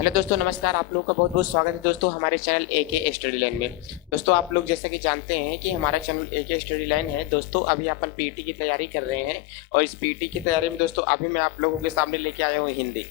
Hello दोस्तों, नमस्कार। आप लोगों का बहुत बहुत स्वागत है दोस्तों हमारे चैनल एके स्टडी लाइन में। दोस्तों, आप लोग जैसा कि जानते हैं कि हमारा चैनल एके स्टडी लाइन है। दोस्तों, अभी अपन पीटी की तैयारी कर रहे हैं और इस पीटी की तैयारी में दोस्तों अभी मैं आप लोगों के सामने लेके आया हूँ हिंदी।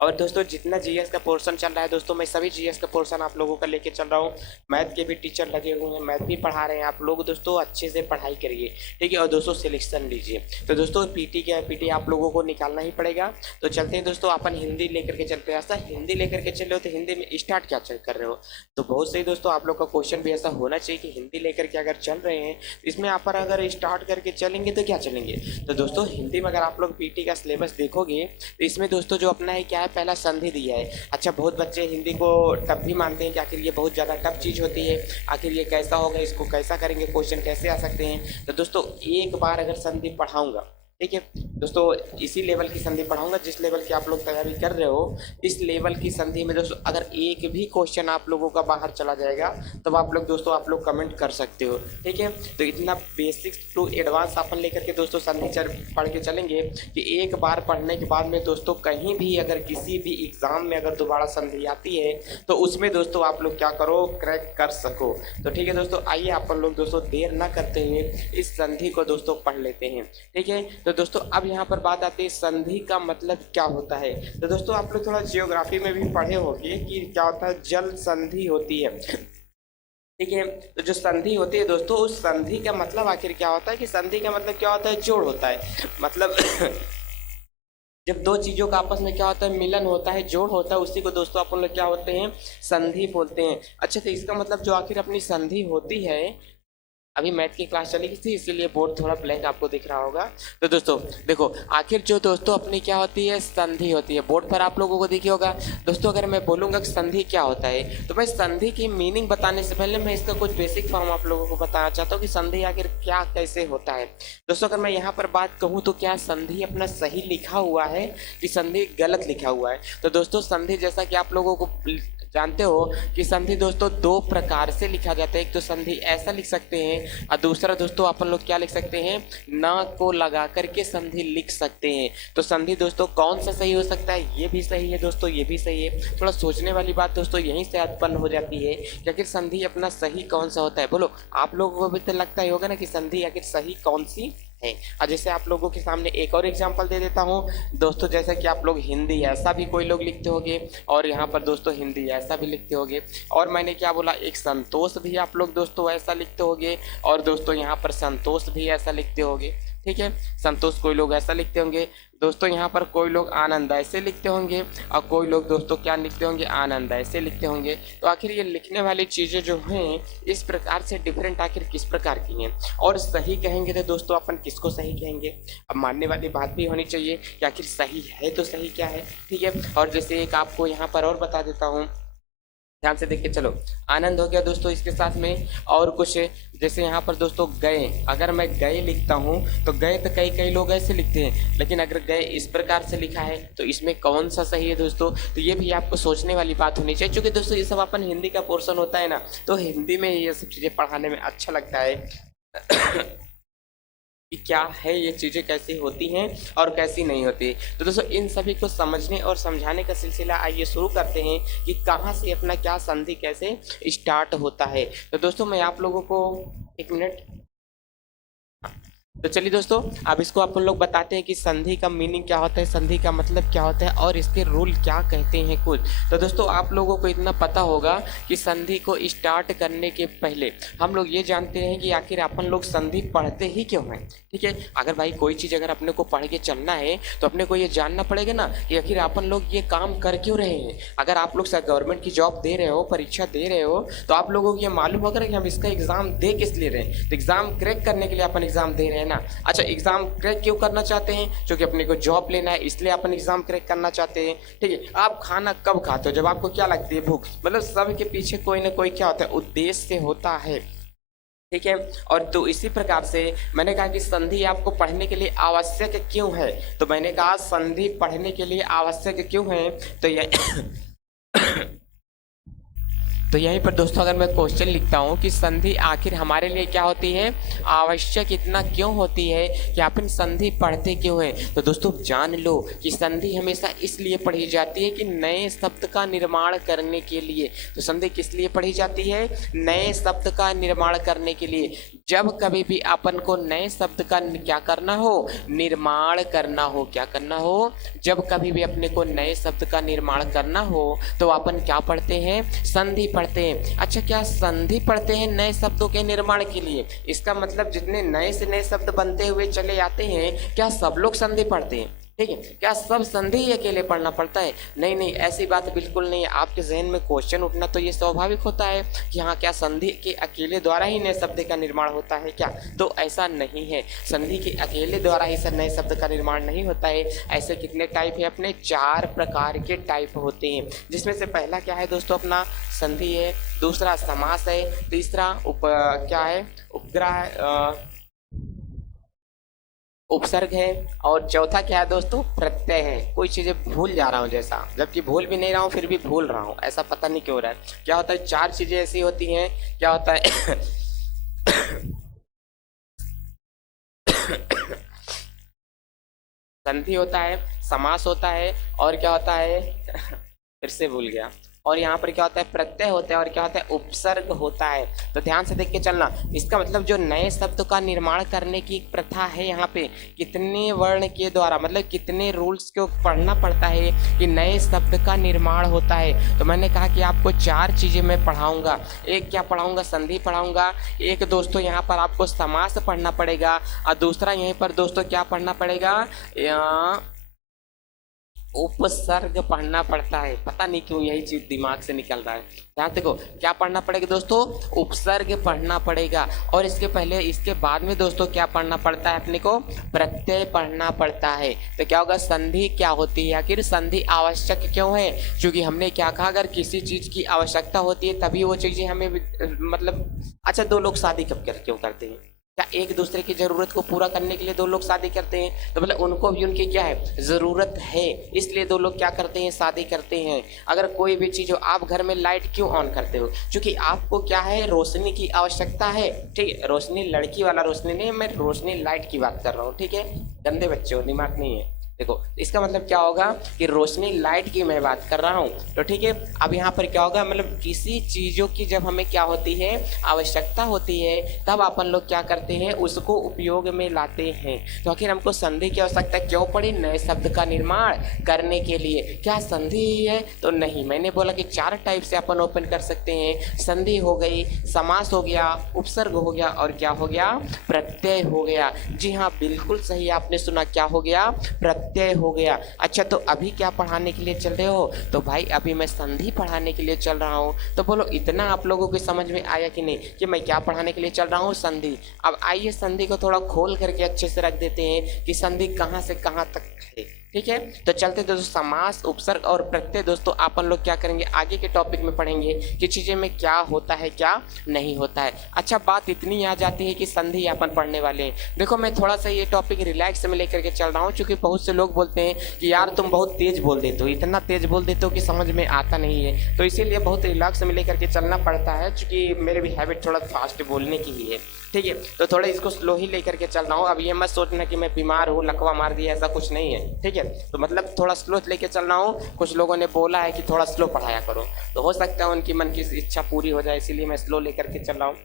और दोस्तों, जितना जीएस का पोर्शन चल रहा है दोस्तों, मैं सभी जीएस का पोर्शन आप लोगों का लेके चल रहा हूँ। मैथ के भी टीचर लगे हुए हैं, मैथ भी पढ़ा रहे हैं। आप लोग दोस्तों अच्छे से पढ़ाई करिए, ठीक है। और दोस्तों सिलेक्शन लीजिए। तो दोस्तों पीटी क्या है, पीटी आप लोगों को निकालना ही पड़ेगा। तो चलते हैं दोस्तों, अपन हिंदी लेकर के चलते हैं। ऐसा हिंदी लेकर के चल रहे हो तो हिंदी में स्टार्ट क्या कर रहे हो? तो बहुत सही दोस्तों, आप लोग का क्वेश्चन भी ऐसा होना चाहिए कि हिंदी लेकर के अगर चल रहे हैं इसमें आप अगर स्टार्ट करके चलेंगे तो क्या चलेंगे। तो दोस्तों हिंदी में अगर आप लोग पीटी का सिलेबस देखोगे तो इसमें दोस्तों जो अपना है क्या है, पहला संधि दिया है। अच्छा, बहुत बच्चे हिंदी को टफ भी मानते हैं कि आखिर ये बहुत ज़्यादा टफ चीज़ होती है, आखिर ये कैसा होगा, इसको कैसा करेंगे, क्वेश्चन कैसे आ सकते हैं। तो दोस्तों एक बार अगर संधि पढ़ाऊंगा, ठीक है दोस्तों, इसी लेवल की संधि पढ़ाऊंगा जिस लेवल की आप लोग तैयारी कर रहे हो। इस लेवल की संधि में दोस्तों अगर एक भी क्वेश्चन आप लोगों का बाहर चला जाएगा तब आप लोग दोस्तों आप लोग कमेंट कर सकते हो, ठीक है। तो इतना बेसिक टू एडवांस अपन लेकर के दोस्तों संधि पढ़ के चलेंगे कि एक बार पढ़ने के बाद में दोस्तों कहीं भी अगर किसी भी एग्जाम में अगर दोबारा संधि आती है तो उसमें दोस्तों आप लोग क्या करो, क्रैक कर सको। तो ठीक है दोस्तों, आइए अपन लोग दोस्तों देर ना करते हुए इस संधि को दोस्तों पढ़ लेते हैं, ठीक है। तो दोस्तों अब यहाँ पर बात आती है संधि का मतलब क्या होता है। तो दोस्तों आप लोग थोड़ा जियोग्राफी में भी पढ़े होंगे कि क्या होता है, जल संधि होती है, ठीक है। तो जो संधि होती है दोस्तों, उस संधि का मतलब आखिर क्या होता है कि संधि का मतलब क्या होता है, जोड़ होता है। मतलब जब दो चीजों का आपस में क्या होता है, मिलन होता है, जोड़ होता है, उसी को दोस्तों अपन लोग क्या होते हैं, संधि बोलते हैं। अच्छा, तो इसका मतलब जो आखिर अपनी संधि होती है, अभी मैथ की क्लास चली थी इसीलिए बोर्ड थोड़ा ब्लैंक आपको दिख रहा होगा। तो दोस्तों देखो, आखिर जो दोस्तों अपनी क्या होती है, संधि होती है। बोर्ड पर आप लोगों को दिखी होगा दोस्तों। अगर मैं बोलूंगा कि संधि क्या होता है तो मैं संधि की मीनिंग बताने से पहले मैं इसका कुछ बेसिक फॉर्म आप लोगों को बताना चाहता हूँ कि संधि आखिर क्या कैसे होता है। दोस्तों अगर मैं यहाँ पर बात कहूँ तो क्या संधि अपना सही लिखा हुआ है कि संधि गलत लिखा हुआ है। तो दोस्तों संधि जैसा कि आप लोगों को जानते हो कि संधि दोस्तों दो प्रकार से लिखा जाता है। एक तो संधि ऐसा लिख सकते हैं और दूसरा दोस्तों अपन लोग क्या लिख सकते हैं, ना को लगा करके संधि लिख सकते हैं। तो संधि दोस्तों कौन सा सही हो सकता है, ये भी सही है दोस्तों, ये भी सही है। थोड़ा सोचने वाली बात दोस्तों यहीं से उत्पन्न हो जाती है कि आखिर संधि अपना सही कौन सा होता है। बोलो, आप लोगों को भी तो लगता ही होगा ना कि संधि आखिर सही कौन सी है। और जैसे आप लोगों के सामने एक और एग्जांपल दे देता हूँ दोस्तों, जैसा कि आप लोग हिंदी ऐसा भी कोई लोग लिखते होंगे और यहाँ पर दोस्तों हिंदी ऐसा भी लिखते होंगे। और मैंने क्या बोला, एक संतोष भी आप लोग दोस्तों ऐसा लिखते होंगे और दोस्तों यहाँ पर संतोष भी ऐसा लिखते होंगे, ठीक है। संतोष कोई लोग ऐसा लिखते होंगे दोस्तों, यहाँ पर कोई लोग आनंद ऐसे लिखते होंगे और कोई लोग दोस्तों क्या लिखते होंगे, आनंद ऐसे लिखते होंगे। तो आखिर ये लिखने वाली चीज़ें जो हैं इस प्रकार से डिफरेंट आखिर किस प्रकार की हैं, और सही कहेंगे तो दोस्तों अपन किसको सही कहेंगे। अब मानने वाली बात भी होनी चाहिए कि आखिर सही है तो सही क्या है, ठीक है। और जैसे एक आपको यहाँ पर और बता देता हूँ, ध्यान से देख के चलो। आनंद हो गया दोस्तों, इसके साथ में और कुछ जैसे यहाँ पर दोस्तों गए, अगर मैं गए लिखता हूँ तो गए तो कई कई लोग ऐसे लिखते हैं, लेकिन अगर गए इस प्रकार से लिखा है तो इसमें कौन सा सही है दोस्तों। तो ये भी आपको सोचने वाली बात होनी चाहिए, क्योंकि दोस्तों ये सब अपन हिंदी का पोर्शन होता है ना, तो हिंदी में ये सब चीज़ें पढ़ाने में अच्छा लगता है कि क्या है ये चीज़ें कैसी होती हैं और कैसी नहीं होती। तो दोस्तों इन सभी को समझने और समझाने का सिलसिला आइए शुरू करते हैं कि कहाँ से अपना क्या संधि कैसे स्टार्ट होता है। तो दोस्तों मैं आप लोगों को एक मिनट, तो चलिए दोस्तों अब इसको अपन लोग बताते हैं कि संधि का मीनिंग क्या होता है, संधि का मतलब क्या होता है और इसके रूल क्या कहते हैं कुछ। तो दोस्तों आप लोगों को इतना पता होगा कि संधि को स्टार्ट करने के पहले हम लोग ये जानते हैं कि आखिर अपन लोग संधि पढ़ते ही क्यों हैं, ठीक है। अगर भाई कोई चीज़ अगर अपने को पढ़ के चलना है तो अपने को ये जानना पड़ेगा ना कि आखिर अपन लोग ये काम कर क्यों रहे हैं। अगर आप लोग गवर्नमेंट की जॉब दे रहे हो, परीक्षा दे रहे हो, तो आप लोगों को ये मालूम होगा कि हम इसका एग्जाम दे किस लिए रहे हैं। तो एग्जाम क्रैक करने के लिए अपन एग्जाम दे रहे हैं ना। अच्छा, एग्जाम क्रैक क्यों करना चाहते हैं, क्योंकि अपने को जॉब लेना है, इसलिए अपन एग्जाम क्रैक करना चाहते हैं, ठीक है। आप खाना कब खाते हो, जब आपको क्या लगती है, भूख। मतलब सब के पीछे कोई ना कोई क्या होता है, उद्देश्य होता है, ठीक है। और तो इसी प्रकार से मैंने कहा कि संधि आपको पढ़ने के लिए आवश्यक क्यों है। तो मैंने कहा संधि पढ़ने के लिए आवश्यक क्यों है, तो ये तो यहीं पर दोस्तों अगर मैं क्वेश्चन लिखता हूँ कि संधि आखिर हमारे लिए क्या होती है, आवश्यक इतना क्यों होती है, कि अपन संधि पढ़ते क्यों हैं, तो दोस्तों जान लो कि संधि हमेशा इसलिए पढ़ी जाती है कि नए शब्द का निर्माण करने के लिए। तो संधि किस लिए पढ़ी जाती है, नए शब्द का निर्माण करने के लिए। जब कभी भी अपन को नए शब्द का क्या करना हो, निर्माण करना हो, क्या करना हो, जब कभी भी अपने को नए शब्द का निर्माण करना हो तो अपन क्या पढ़ते हैं, संधि पढ़ते हैं। अच्छा, क्या संधि पढ़ते हैं नए शब्दों के निर्माण के लिए? इसका मतलब जितने नए से नए शब्द बनते हुए चले आते हैं, क्या सब लोग संधि पढ़ते हैं? ठीक है, क्या सब संधि ही अकेले पढ़ना पड़ता है? नहीं नहीं, ऐसी बात बिल्कुल नहीं है। आपके जहन में क्वेश्चन उठना तो ये स्वाभाविक होता है कि हाँ, क्या संधि के अकेले द्वारा ही नए शब्द का निर्माण होता है क्या? तो ऐसा नहीं है, संधि के अकेले द्वारा ही नए शब्द का निर्माण नहीं होता है। ऐसे कितने टाइप है अपने? 4 प्रकार के टाइप होते हैं, जिसमें से पहला क्या है दोस्तों, अपना संधि है, दूसरा समास है, तीसरा क्या है, उपग्रह उपसर्ग है, और चौथा क्या है दोस्तों, प्रत्यय है। कोई चीजें भूल जा रहा हूँ जैसा, जबकि भूल भी नहीं रहा हूँ फिर भी भूल रहा हूँ, ऐसा पता नहीं क्यों हो रहा है। क्या होता है, 4 चीजें ऐसी होती हैं। क्या होता है संधि होता है, समास होता है, और क्या होता है फिर से भूल गया, और यहाँ पर क्या होता है, प्रत्यय होता है, और क्या होता है, उपसर्ग होता है। तो ध्यान से देख के चलना। इसका मतलब जो नए शब्द का निर्माण करने की एक प्रथा है, यहाँ पे कितने वर्ण के द्वारा, मतलब कितने रूल्स को पढ़ना पड़ता है कि नए शब्द का निर्माण होता है। तो मैंने कहा कि आपको 4 चीज़ें मैं पढ़ाऊंगा। एक क्या पढ़ाऊंगा, संधि पढ़ाऊंगा। एक दोस्तों यहाँ पर आपको समास पढ़ना पड़ेगा, और दूसरा यहीं पर दोस्तों क्या पढ़ना पड़ेगा, उपसर्ग पढ़ना पड़ता है। पता नहीं क्यों यही चीज दिमाग से निकल रहा है। ध्यान देखो, क्या पढ़ना पड़ेगा दोस्तों, उपसर्ग पढ़ना पड़ेगा। और इसके पहले, इसके बाद में दोस्तों क्या पढ़ना पड़ता है अपने को, प्रत्यय पढ़ना पड़ता है। तो क्या होगा, संधि क्या होती है, आखिर संधि आवश्यक क्यों है? क्योंकि हमने क्या कहा, अगर किसी चीज की आवश्यकता होती है तभी वो चीजें हमें, मतलब अच्छा, 2 लोग शादी क्यों करते हैं? क्या एक दूसरे की जरूरत को पूरा करने के लिए 2 लोग शादी करते हैं? तो मतलब उनको भी उनकी क्या है, जरूरत है, इसलिए 2 लोग क्या करते हैं, शादी करते हैं। अगर कोई भी चीज हो, आप घर में लाइट क्यों ऑन करते हो? क्योंकि आपको क्या है, रोशनी की आवश्यकता है। ठीक है, रोशनी लड़की वाला रोशनी नहीं, मैं रोशनी लाइट की बात कर रहा हूँ। ठीक है, गंदे बच्चे हो, दिमाग नहीं है। देखो, इसका मतलब क्या होगा कि रोशनी लाइट की मैं बात कर रहा हूँ। तो ठीक है, अब यहाँ पर क्या होगा, मतलब किसी चीज़ों की जब हमें क्या होती है, आवश्यकता होती है, तब अपन लोग क्या करते हैं, उसको उपयोग में लाते हैं। तो आखिर हमको संधि की आवश्यकता क्यों पड़ी, नए शब्द का निर्माण करने के लिए। क्या संधि ही है? तो नहीं, मैंने बोला कि 4 टाइप से अपन ओपन कर सकते हैं। संधि हो गई, समास हो गया, उपसर्ग हो गया, और क्या हो गया, प्रत्यय हो गया। जी हाँ, बिल्कुल सही आपने सुना, क्या हो गया, प्रत्यय हो गया। अच्छा, तो अभी क्या पढ़ाने के लिए चल रहे हो? तो भाई अभी मैं संधि पढ़ाने के लिए चल रहा हूँ। तो बोलो, इतना आप लोगों को समझ में आया कि नहीं कि मैं क्या पढ़ाने के लिए चल रहा हूँ, संधि। अब आइए संधि को थोड़ा खोल करके अच्छे से रख देते हैं कि संधि कहाँ से कहाँ तक है। ठीक है, तो चलते दोस्तों, समास, उपसर्ग और प्रत्यय दोस्तों अपन लोग क्या करेंगे, आगे के टॉपिक में पढ़ेंगे कि चीजें में क्या होता है, क्या नहीं होता है। अच्छा, बात इतनी आ जाती है कि संधि अपन पढ़ने वाले हैं। देखो, मैं थोड़ा सा ये टॉपिक रिलैक्स में लेकर के चल रहा हूँ, क्योंकि बहुत से लोग बोलते हैं कि यार तुम बहुत तेज बोल देते हो, इतना तेज बोल देते हो कि समझ में आता नहीं है। तो इसीलिए बहुत रिलैक्स में लेकर के चलना पड़ता है, क्योंकि मेरे भी हैबिट थोड़ा फास्ट बोलने की ही है। ठीक है, तो थोड़ा इसको स्लो ही लेकर के चल रहा हूँ। अब ये मत सोचना कि मैं बीमार हूँ, लकवा मार दिया, ऐसा कुछ नहीं है। ठीक है, तो मतलब थोड़ा स्लो लेके चल रहा हूँ। कुछ लोगों ने बोला है कि थोड़ा स्लो पढ़ाया करो, तो हो सकता है उनकी मन की इच्छा पूरी हो जाए, इसीलिए मैं स्लो लेकर के चल रहा हूँ।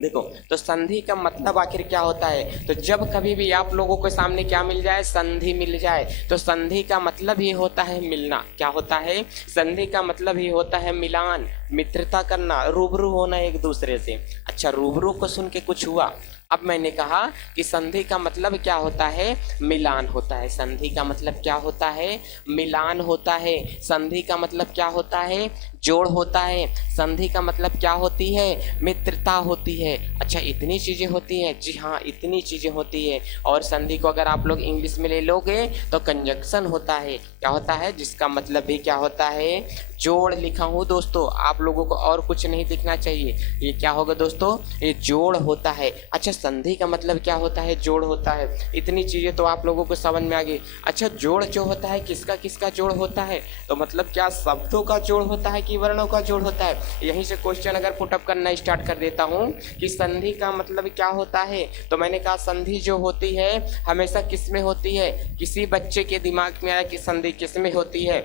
देखो, तो संधि का मतलब आखिर क्या होता है? तो जब कभी भी आप लोगों के सामने क्या मिल जाए, संधि मिल जाए, तो संधि का मतलब ही होता है मिलना। क्या होता है? संधि का मतलब ही होता है मिलान, मित्रता करना, रूबरू होना एक दूसरे से। अच्छा, रूबरू को सुन के कुछ हुआ? अब मैंने कहा कि संधि का मतलब क्या होता है, मिलान होता है। संधि का मतलब क्या होता है, मिलान होता है। संधि का मतलब क्या होता है, जोड़ होता है। संधि का मतलब क्या होती है, मित्रता होती है। अच्छा, इतनी चीजें होती हैं। जी हाँ, इतनी चीजें होती है। और संधि को अगर आप लोग इंग्लिश में ले लोगे तो कंजक्शन होता है। क्या होता है, जिसका मतलब भी क्या होता है, जोड़ लिखा हूँ दोस्तों। आप लोगों को और कुछ नहीं दिखना चाहिए। ये क्या होगा दोस्तों, ये जोड़ होता है। अच्छा, संधि का मतलब क्या होता है, जोड़ होता है। इतनी चीजें तो आप लोगों को समझ में आ गई। अच्छा, जोड़ जो होता है किसका किसका जोड़ होता है, तो मतलब क्या शब्दों का जोड़ होता है कि वर्णों का जोड़ होता है। यहीं से क्वेश्चन अगर पुटअप करना स्टार्ट कर देता हूँ कि संधि का मतलब क्या होता है, तो मैंने कहा संधि जो होती है हमेशा किस में होती है। किसी बच्चे के दिमाग में आया कि संधि किस में होती है,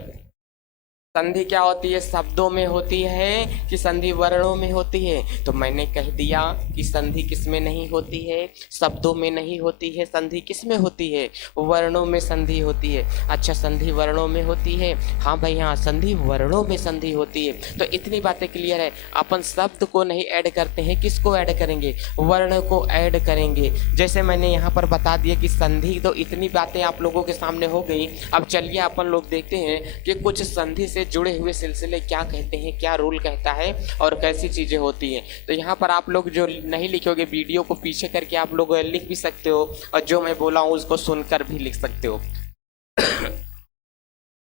संधि क्या होती है, शब्दों में होती है कि संधि वर्णों में होती है। तो मैंने कह दिया कि संधि किस में नहीं होती है, शब्दों में नहीं होती है। संधि किस में होती है, वर्णों में संधि होती है। अच्छा, संधि वर्णों में होती है, हाँ भाई हाँ, संधि वर्णों में संधि होती है। तो इतनी बातें क्लियर है। अपन शब्द को नहीं ऐड करते हैं, किसको ऐड करेंगे, वर्ण को ऐड करेंगे। जैसे मैंने यहाँ पर बता दिया कि संधि, तो इतनी बातें आप लोगों के सामने हो गई। अब चलिए अपन लोग देखते हैं कि कुछ संधि से जुड़े हुए सिलसिले क्या कहते हैं, क्या रूल कहता है और कैसी चीजें होती हैं। तो यहाँ पर आप लोग जो नहीं लिखोगे, वीडियो को पीछे करके आप लोग लिख भी सकते हो, और जो मैं बोला हूँ उसको सुनकर भी लिख सकते हो।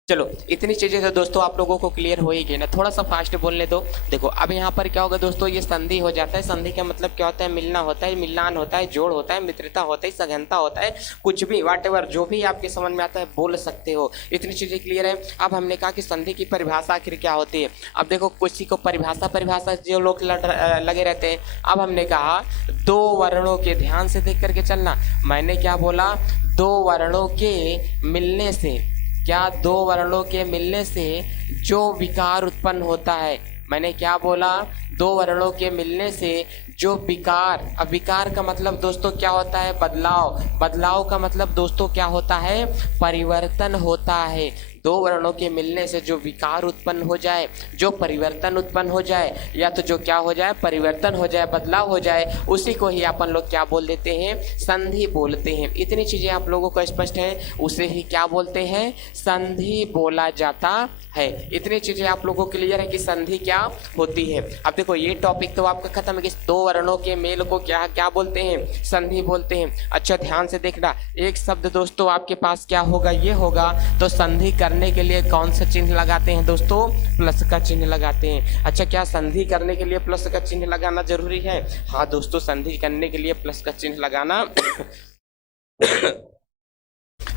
चलो, इतनी चीजें तो दोस्तों आप लोगों को क्लियर हो ही गई ना। थोड़ा सा फास्ट बोलने दो। देखो अब यहाँ पर क्या होगा दोस्तों, ये संधि हो जाता है। संधि का मतलब क्या होता है, मिलना होता है, मिलान होता है, जोड़ होता है, मित्रता होता है, सघनता होता है, कुछ भी वाट एवर जो भी आपके समझ में आता है बोल सकते हो। इतनी चीजें क्लियर है। अब हमने कहा कि संधि की परिभाषा आखिर क्या होती है। अब देखो, किसी को परिभाषा जो लोग लगे रहते हैं। अब हमने कहा दो वर्णों के, ध्यान से देख करके चलना, मैंने क्या बोला, दो वर्णों के मिलने से, क्या, दो वर्णों के मिलने से जो विकार उत्पन्न होता है। मैंने क्या बोला, दो वर्णों के मिलने से जो विकार। अब विकार का मतलब दोस्तों क्या होता है, बदलाव। बदलाव का मतलब दोस्तों क्या होता है, परिवर्तन होता है। दो वर्णों के मिलने से जो विकार उत्पन्न हो जाए, जो परिवर्तन उत्पन्न हो जाए, या तो जो क्या हो जाए, परिवर्तन हो जाए, बदलाव हो जाए, उसी को ही अपन लोग क्या बोल देते हैं, संधि बोलते हैं। इतनी चीजें आप लोगों को स्पष्ट है, उसे ही क्या बोलते हैं, संधि बोला जाता है। इतनी चीजें आप लोगों को क्लियर है कि संधि क्या होती है। अब देखो, ये टॉपिक तो आपका खत्म है कि दो वर्णों के मेल को क्या क्या बोलते हैं, संधि बोलते हैं। अच्छा, ध्यान से देखना, एक शब्द दोस्तों आपके पास क्या होगा, ये होगा। तो संधि करने के लिए कौन सा चिन्ह लगाते हैं दोस्तों, प्लस का चिन्ह लगाते हैं। अच्छा, क्या संधि करने के लिए प्लस का चिन्ह लगाना जरूरी है, हाँ दोस्तों, संधि करने के लिए प्लस का चिन्ह लगाना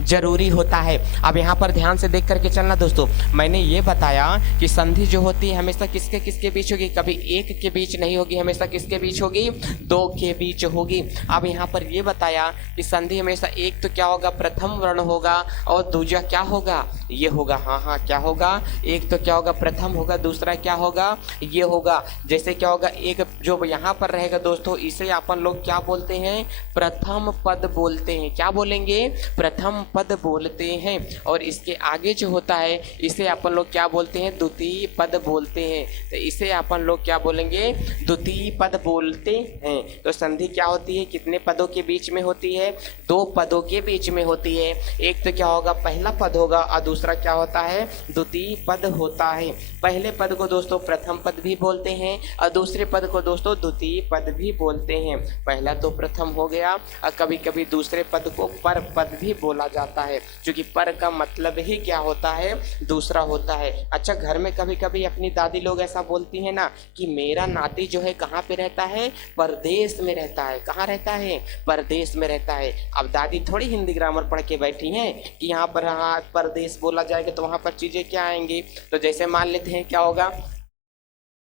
जरूरी होता है। अब यहाँ पर ध्यान से देख करके चलना दोस्तों, मैंने ये बताया कि संधि जो होती है हमेशा किसके किसके बीच होगी, कभी एक के बीच नहीं होगी, हमेशा किसके बीच होगी, दो के बीच होगी। अब यहाँ पर ये बताया कि संधि हमेशा एक तो क्या होगा, प्रथम वर्ण होगा, और दूसरा क्या होगा, ये होगा। हाँ हाँ, क्या होगा, एक तो क्या होगा, प्रथम होगा, दूसरा क्या होगा, ये होगा। जैसे क्या होगा, एक जो यहाँ पर रहेगा दोस्तों, इसे अपन लोग क्या बोलते हैं, प्रथम पद बोलते हैं। क्या बोलेंगे, प्रथम पद बोलते हैं। और इसके आगे जो होता है इसे अपन लोग क्या बोलते हैं, द्वितीय पद बोलते हैं। तो इसे अपन लोग क्या बोलेंगे, द्वितीय पद बोलते हैं। तो संधि क्या होती है, कितने पदों के बीच में होती है, दो पदों के बीच में होती है। एक तो क्या होगा, पहला पद होगा, और दूसरा क्या होता है, द्वितीय पद होता है। पहले पद को दोस्तों प्रथम पद भी बोलते हैं, और दूसरे पद को दोस्तों द्वितीय पद भी बोलते हैं। पहला तो प्रथम हो गया, और कभी कभी दूसरे पद को पर पद भी बोला जाता है, क्योंकि पर का मतलब ही क्या होता है, दूसरा होता है। अच्छा, घर में कभी कभी अपनी दादी लोग ऐसा बोलती है ना कि मेरा नाती जो है कहाँ पे रहता है, परदेश में रहता है। कहाँ रहता है, परदेश में रहता है। अब दादी थोड़ी हिंदी ग्रामर पढ़ के बैठी हैं कि यहाँ पर हाँ परदेश बोला जाएगा तो वहाँ पर चीजें क्या आएंगी। तो जैसे मान लेते हैं क्या होगा,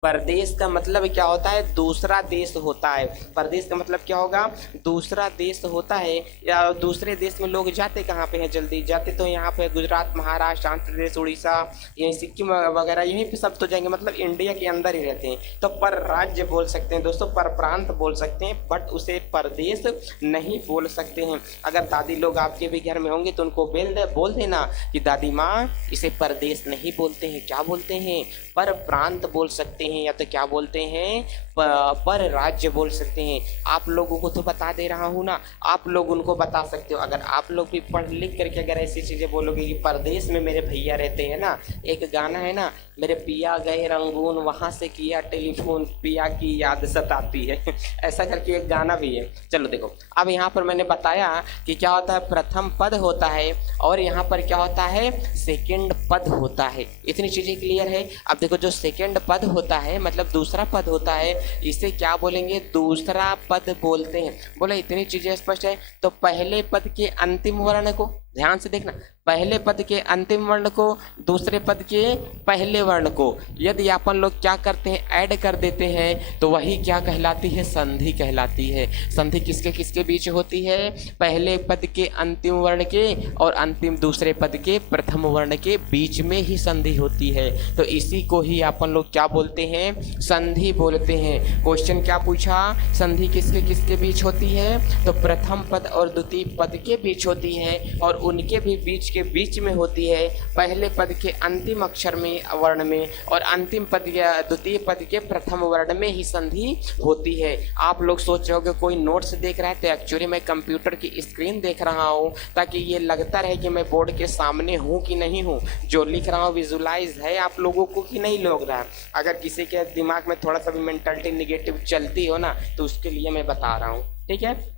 परदेश का मतलब क्या होता है, दूसरा देश होता है। परदेश का मतलब क्या होगा, दूसरा देश होता है। या दूसरे देश में लोग जाते कहाँ पे हैं, जल्दी जाते तो यहाँ पे गुजरात, महाराष्ट्र, आंध्र प्रदेश, उड़ीसा, यहीं सिक्किम वगैरह, यहीं पे सब तो जाएंगे, मतलब इंडिया के अंदर ही रहते हैं। तो पर राज्य बोल सकते हैं दोस्तों, पर प्रांत बोल सकते हैं, बट उसे परदेश नहीं बोल सकते हैं। अगर दादी लोग आपके भी घर में होंगे तो उनको बोल देना कि दादी माँ, इसे परदेश नहीं बोलते हैं, क्या बोलते हैं, पर प्रांत बोल सकते हैं। हैं या तो क्या बोलते हैं पर राज्य बोल सकते हैं। आप लोगों को तो बता दे रहा हूँ ना, आप लोग उनको बता सकते हो। अगर आप लोग भी पढ़ लिख करके अगर ऐसी चीज़ें बोलोगे कि परदेश में मेरे भैया रहते हैं ना, एक गाना है ना, मेरे पिया गए रंगून वहाँ से किया टेलीफोन पिया की याद सताती है ऐसा करके एक गाना भी है। चलो देखो, अब यहाँ पर मैंने बताया कि क्या होता है, प्रथम पद होता है और यहाँ पर क्या होता है, सेकंड पद होता है। इतनी चीज़ें क्लियर है। अब देखो, जो सेकंड पद होता है मतलब दूसरा पद होता है, इसे क्या बोलेंगे, दूसरा पद बोलते हैं। बोला इतनी चीज़ें स्पष्ट है। तो पहले पद के अंतिम वर्ण को ध्यान से देखना, पहले पद के अंतिम वर्ण को दूसरे पद के पहले वर्ण को यदि अपन लोग क्या करते हैं, ऐड कर देते हैं, तो वही क्या कहलाती है, संधि कहलाती है। संधि किसके किसके बीच होती है, पहले पद के अंतिम वर्ण के और अंतिम दूसरे पद के प्रथम वर्ण के बीच में ही संधि होती है। तो इसी को ही अपन लोग क्या बोलते हैं, संधि बोलते हैं। क्वेश्चन क्या पूछा, संधि किसके किसके बीच होती है, तो प्रथम पद और द्वितीय पद के बीच होती है और उनके भी बीच के बीच में होती है, पहले पद के अंतिम अक्षर में वर्ण में और अंतिम पद या द्वितीय पद के प्रथम वर्ण में ही संधि होती है। आप लोग सोच रहे हो कि कोई नोट्स देख रहा है, तो एक्चुअली मैं कंप्यूटर की स्क्रीन देख रहा हूँ ताकि ये लगता रहे कि मैं बोर्ड के सामने हूँ कि नहीं हूँ। जो लिख रहा हूँ विजुलाइज है आप लोगों को कि नहीं लग रहा है। अगर किसी के दिमाग में थोड़ा सा भी मेंटलिटी निगेटिव चलती हो ना, तो उसके लिए मैं बता रहा हूँ, ठीक है।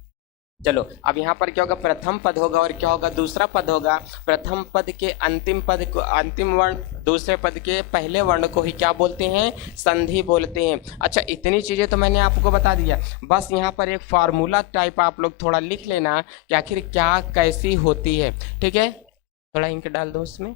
चलो, अब यहाँ पर क्या होगा, प्रथम पद होगा और क्या होगा, दूसरा पद होगा। प्रथम पद के अंतिम पद को, अंतिम वर्ण दूसरे पद के पहले वर्ण को ही क्या बोलते हैं, संधि बोलते हैं। अच्छा, इतनी चीज़ें तो मैंने आपको बता दिया। बस यहाँ पर एक फार्मूला टाइप आप लोग थोड़ा लिख लेना कि आखिर क्या कैसी होती है, ठीक है। थोड़ा इंक डाल दो उसमें।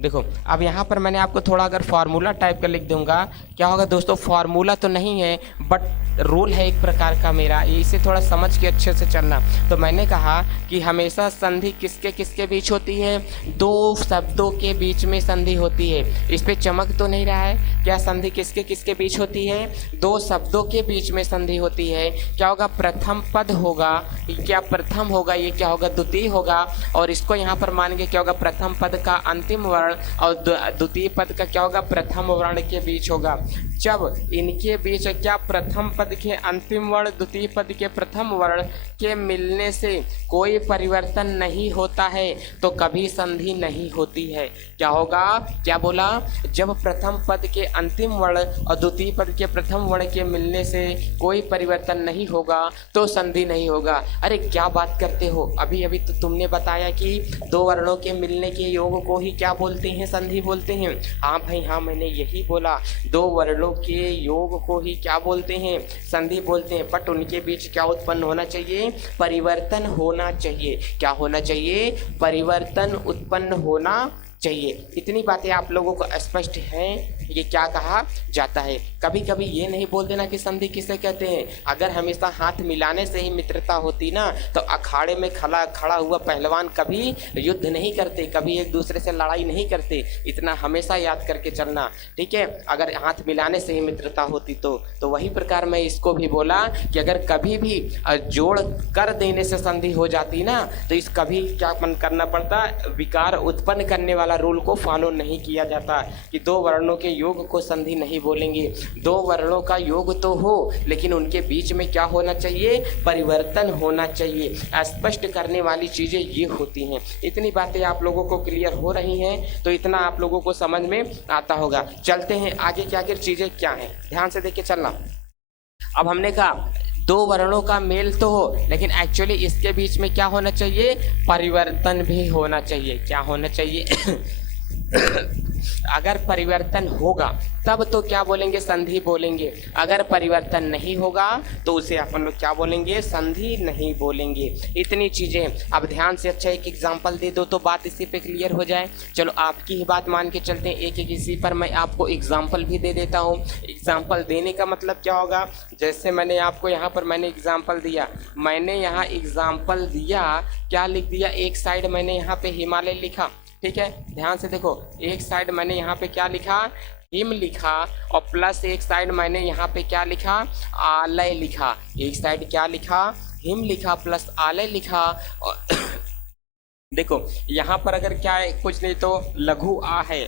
देखो, अब यहाँ पर मैंने आपको थोड़ा अगर फार्मूला टाइप का लिख दूंगा, क्या होगा दोस्तों, फार्मूला तो नहीं है बट रूल है एक प्रकार का मेरा, इसे थोड़ा समझ के अच्छे से चलना। तो मैंने कहा कि हमेशा संधि किसके किसके बीच होती है, दो शब्दों के बीच में संधि होती है। इस पे चमक तो नहीं रहा है, क्या संधि किसके किसके बीच होती है, दो शब्दों के बीच में संधि होती है। क्या होगा, प्रथम पद होगा, क्या प्रथम होगा, ये क्या होगा, द्वितीय होगा। और इसको यहाँ पर मानेंगे क्या होगा, प्रथम पद का अंतिम वर्ण और द्वितीय पद का क्या होगा, प्रथम वर्ण के बीच होगा। जब इनके बीच क्या, प्रथम पद के अंतिम वर्ण द्वितीय पद के प्रथम वर्ण के मिलने से कोई परिवर्तन नहीं होता है, तो कभी संधि नहीं होती है। क्या होगा, क्या बोला, जब प्रथम पद के अंतिम वर्ण और द्वितीय पद के प्रथम वर्ण के मिलने से कोई परिवर्तन नहीं होगा तो संधि नहीं होगा। अरे क्या बात करते हो, अभी अभी तो तुमने बताया कि दो वर्णों के मिलने के योग को ही क्या बोलते हैं, संधि बोलते हैं। हाँ भाई हाँ, मैंने यही बोला, दो वर्णों के योग को ही क्या बोलते हैं, संधि बोलते हैं। बट उनके बीच क्या उत्पन्न होना चाहिए, परिवर्तन होना चाहिए। क्या होना चाहिए, परिवर्तन उत्पन्न होना चाहिए। इतनी बातें आप लोगों को स्पष्ट हैं, ये क्या कहा जाता है। कभी कभी ये नहीं बोल देना कि संधि किसे कहते हैं। अगर हमेशा हाथ मिलाने से ही मित्रता होती ना, तो अखाड़े में खड़ा हुआ पहलवान कभी युद्ध नहीं करते, कभी एक दूसरे से लड़ाई नहीं करते। इतना हमेशा याद करके चलना, ठीक है। अगर हाथ मिलाने से ही मित्रता होती तो वही प्रकार मैं इसको भी बोला कि अगर कभी भी जोड़ कर देने से संधि हो जाती ना, तो इस कभी क्या करना पड़ता, विकार उत्पन्न करने वाला रूल को फॉलो नहीं किया जाता कि दो वर्णों के योग को संधि नहीं बोलेंगे। दो वर्णों का योग तो हो, लेकिन उनके बीच में क्या होना चाहिए, परिवर्तन होना चाहिए। स्पष्ट करने वाली चीजें ये होती हैं। इतनी बातें आप लोगों को क्लियर हो रही हैं, तो इतना आप लोगों को समझ में आता होगा। चलते हैं आगे, क्या क्या चीजें क्या हैं, ध्यान से देख के चलना। अब हमने कहा दो वर्णों का मेल तो हो, लेकिन एक्चुअली इसके बीच में क्या होना चाहिए, परिवर्तन भी होना चाहिए। क्या होना चाहिए अगर परिवर्तन होगा तब तो क्या बोलेंगे, संधि बोलेंगे। अगर परिवर्तन नहीं होगा तो उसे अपन लोग क्या बोलेंगे, संधि नहीं बोलेंगे। इतनी चीजें। अब ध्यान से अच्छा एक एग्जांपल दे दो तो बात इसी पे क्लियर हो जाए। चलो आपकी ही बात मान के चलते हैं, एक एक इसी पर मैं आपको एग्जांपल भी दे देता हूँ। एग्जांपल देने का मतलब क्या होगा, जैसे मैंने आपको यहाँ पर मैंने एग्जाम्पल दिया, मैंने यहाँ एग्जाम्पल दिया, क्या लिख दिया, एक साइड मैंने यहाँ पे हिमालय लिखा, ठीक है। ध्यान से देखो, एक साइड मैंने यहाँ पे क्या लिखा, हिम लिखा, और प्लस एक साइड मैंने यहाँ पे क्या लिखा, आलय लिखा। एक साइड क्या लिखा, हिम लिखा प्लस आलय लिखा। और देखो यहाँ पर अगर क्या है, कुछ नहीं तो लघु आ है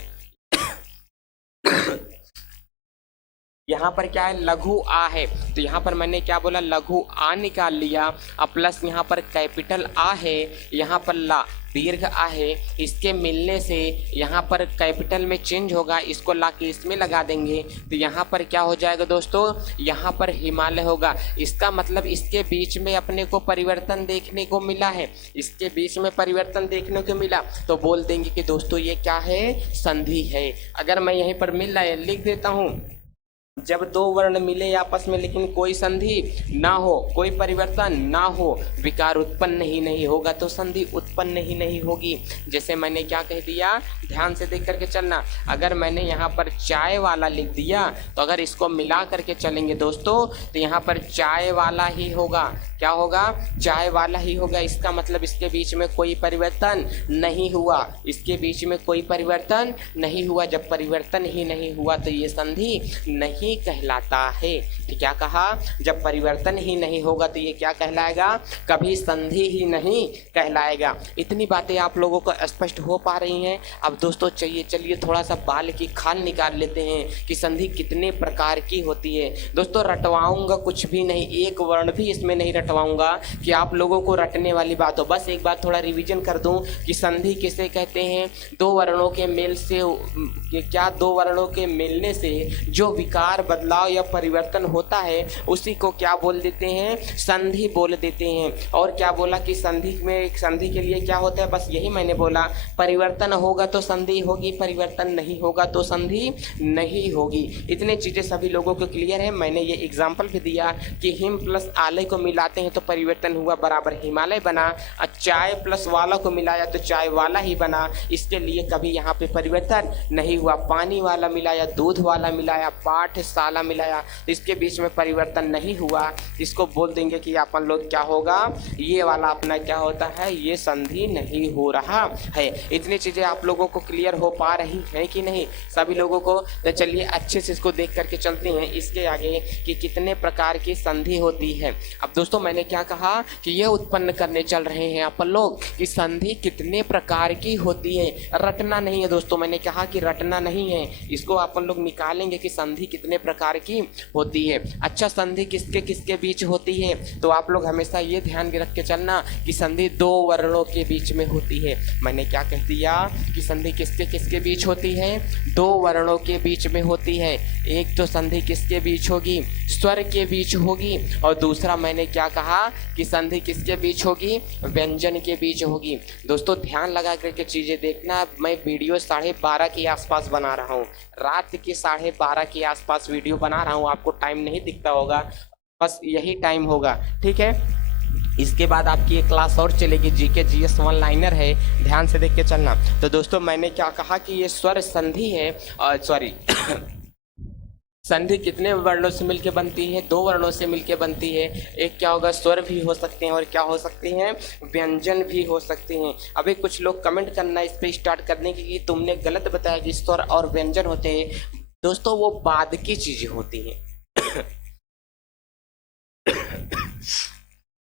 यहाँ पर क्या है, लघु आ है, तो यहाँ पर मैंने क्या बोला, लघु आ निकाल लिया। अब प्लस यहाँ पर कैपिटल आ है, यहाँ पर ला दीर्घ आ है, इसके मिलने से यहाँ पर कैपिटल में चेंज होगा, इसको ला के इसमें लगा देंगे तो यहाँ पर क्या हो जाएगा दोस्तों, यहाँ पर हिमालय होगा। इसका मतलब इसके बीच में अपने को परिवर्तन देखने को मिला है, इसके बीच में परिवर्तन देखने को मिला, तो बोल देंगे कि दोस्तों ये क्या है, संधि है। अगर मैं यहीं पर मिल रहा है लिख देता हूँ, जब दो वर्ण मिले आपस में लेकिन कोई संधि ना हो, कोई परिवर्तन ना हो, विकार उत्पन्न ही नहीं होगा, तो संधि उत्पन्न ही नहीं होगी। जैसे मैंने क्या कह दिया, ध्यान से देख करके चलना। अगर मैंने यहाँ पर चाय वाला लिख दिया तो अगर इसको मिला करके चलेंगे दोस्तों तो यहाँ पर चाय वाला ही होगा। क्या होगा, चाय वाला ही होगा। इसका मतलब इसके बीच में कोई परिवर्तन नहीं हुआ, इसके बीच में कोई परिवर्तन नहीं हुआ। जब परिवर्तन ही नहीं हुआ तो ये संधि नहीं कहलाता है। तो क्या कहा, जब परिवर्तन ही नहीं होगा तो ये क्या कहलाएगा, कभी संधि ही नहीं कहलाएगा। इतनी बातें आप लोगों को स्पष्ट हो पा रही हैं। अब दोस्तों चलिए थोड़ा सा बाल की खाल निकाल लेते हैं कि संधि कितने प्रकार की होती है। दोस्तों रटवाऊंगा कुछ भी नहीं, एक वर्ण भी इसमें नहीं रटवाऊंगा कि आप लोगों को रटने वाली बात हो। बस एक बार थोड़ा रिवीजन कर दूं कि संधि किसे कहते हैं, दो वर्णों के मेल से, क्या दो वर्णों के मिलने से जो विकार बदलाव या परिवर्तन होता है उसी को क्या बोल देते हैं, संधि बोल देते हैं। और क्या बोला कि संधि में, संधि के लिए क्या होता है, बस यही मैंने बोला, परिवर्तन होगा तो संधि होगी, परिवर्तन नहीं होगा तो संधि नहीं होगी। इतने चीजें सभी लोगों को क्लियर है। मैंने ये एग्जांपल भी दिया कि हिम प्लस आलय को मिलाते हैं तो परिवर्तन हुआ बराबर हिमालय बना, चाय प्लस वाला को मिलाया तो चाय वाला ही बना, इसके लिए कभी यहाँ पे परिवर्तन नहीं हुआ। पानी वाला मिलाया, दूध वाला मिलाया, पाठशाला मिलाया तो इसके बीच में परिवर्तन नहीं हुआ, इसको बोल देंगे कि अपन लोग क्या होगा, ये वाला अपना क्या होता है, ये संधि नहीं हो रहा है। इतनी चीजें आप लोगों को क्लियर हो पा रही हैं कि नहीं सभी लोगों को। तो चलिए अच्छे से इसको देख करके चलते हैं इसके आगे कि कितने प्रकार की संधि होती है। अब दोस्तों मैंने क्या कहा कि ये उत्पन्न करने चल रहे हैं अपन लोग कि संधि कितने प्रकार की होती है, रटना नहीं है दोस्तों। मैंने कहा कि रटना नहीं है, इसको अपन लोग निकालेंगे कि संधि कितने प्रकार की होती है। अच्छा, संधि किसके किसके बीच होती है, तो आप लोग हमेशा ये ध्यान रख के चलना कि संधि दो वर्णों के बीच में होती है। मैंने क्या कह दिया कि संधि किसके किसके बीच होती है, दो वर्णों के बीच में होती है। एक तो संधि किसके बीच होगी, स्वर के बीच होगी, और दूसरा मैंने क्या कहा कि संधि किसके बीच होगी, व्यंजन के बीच होगी। दोस्तों ध्यान लगा करके चीजें देखना। मैं वीडियो 12:30 के आसपास बना रहा हूँ, रात के 12:30 के आसपास वीडियो बना रहा हूँ। आपको टाइम नहीं दिखता होगा, बस यही टाइम होगा, ठीक है। इसके बाद आपकी एक क्लास और चलेगी, जीके जीएस वन लाइनर है, ध्यान से देख के चलना। तो दोस्तों मैंने क्या कहा कि ये स्वर संधि है, सॉरी संधि कितने वर्णों से मिलके बनती है, दो वर्णों से मिलके बनती है। एक क्या होगा, स्वर भी हो सकते हैं और क्या हो सकते हैं, व्यंजन भी हो सकते हैं। अभी कुछ लोग कमेंट करना इस पे स्टार्ट करने की कि तुमने गलत बताया कि स्वर और व्यंजन होते हैं। दोस्तों वो बाद की चीजें होती हैं।